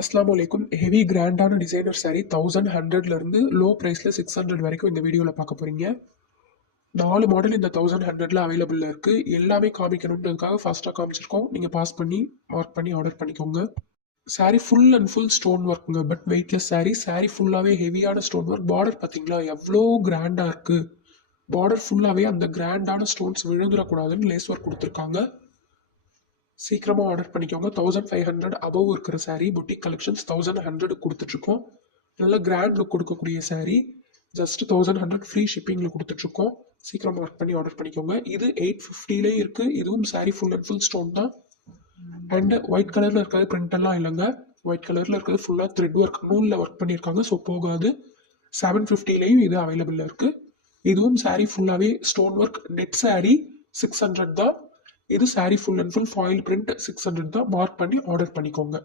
அஸ்ஸலாமு அலைக்கும். ஹெவி கிராண்டான டிசைனர் saree 1100லேருந்து லோ ப்ரைஸில் 600 வரைக்கும் இந்த வீடியோவில் பார்க்க போகிறீங்க. 4 மாடல் இந்த 1100ல் அவைலபிளில் இருக்குது. எல்லாமே காமிக்கணுன்றதுக்காக ஃபாஸ்ட்டாக காமிச்சிருக்கோம். நீங்கள் பாஸ் பண்ணி மார்க் பண்ணி ஆர்டர் பண்ணிக்கோங்க. saree full and full stone ஒர்க்குங்க. பட் வெயிட்லெஸ் saree ஃபுல்லாகவே ஹெவியான ஸ்டோன் ஒர்க். பார்டர் பார்த்தீங்களா எவ்வளோ கிராண்டாக இருக்குது. பார்டர் ஃபுல்லாகவே அந்த கிராண்டான ஸ்டோன்ஸ் விழுந்துடக்கூடாதுன்னு லேஸ் ஒர்க் கொடுத்துருக்காங்க. சீக்கிரமாக ஆர்டர் பண்ணிக்கோங்க. 1500 அபவ் இருக்கிற saree புட்டிக் கலெக்ஷன்ஸ் 1100 கொடுத்துட்ருக்கோம். நல்ல கிராண்ட் லுக் கொடுக்கக்கூடிய saree ஜஸ்ட் 1100 ஃப்ரீ ஷிப்பிங்கில் கொடுத்துட்ருக்கோம். சீக்கிரம் மார்க் பண்ணி ஆர்டர் பண்ணிக்கோங்க. இது 850லே இருக்குது. இதுவும் saree full and full stone தான். அண்ட் ஒயிட் கலரில் இருக்கிறது பிரிண்ட் எல்லாம் இல்லைங்க. ஒயிட் கலரில் இருக்கிறது ஃபுல்லாக த்ரெட் ஒர்க் நூலில் ஒர்க் பண்ணியிருக்காங்க. ஸோ போகாது. 750லேயும் இது அவைலபிளாக இருக்குது. இதுவும் saree ஃபுல்லாகவே ஸ்டோன் ஒர்க். நெட் saree 600 தான். இது saree full and full foil print 600 தான். மார்க் பண்ணி ஆர்டர் பண்ணிக்கோங்க.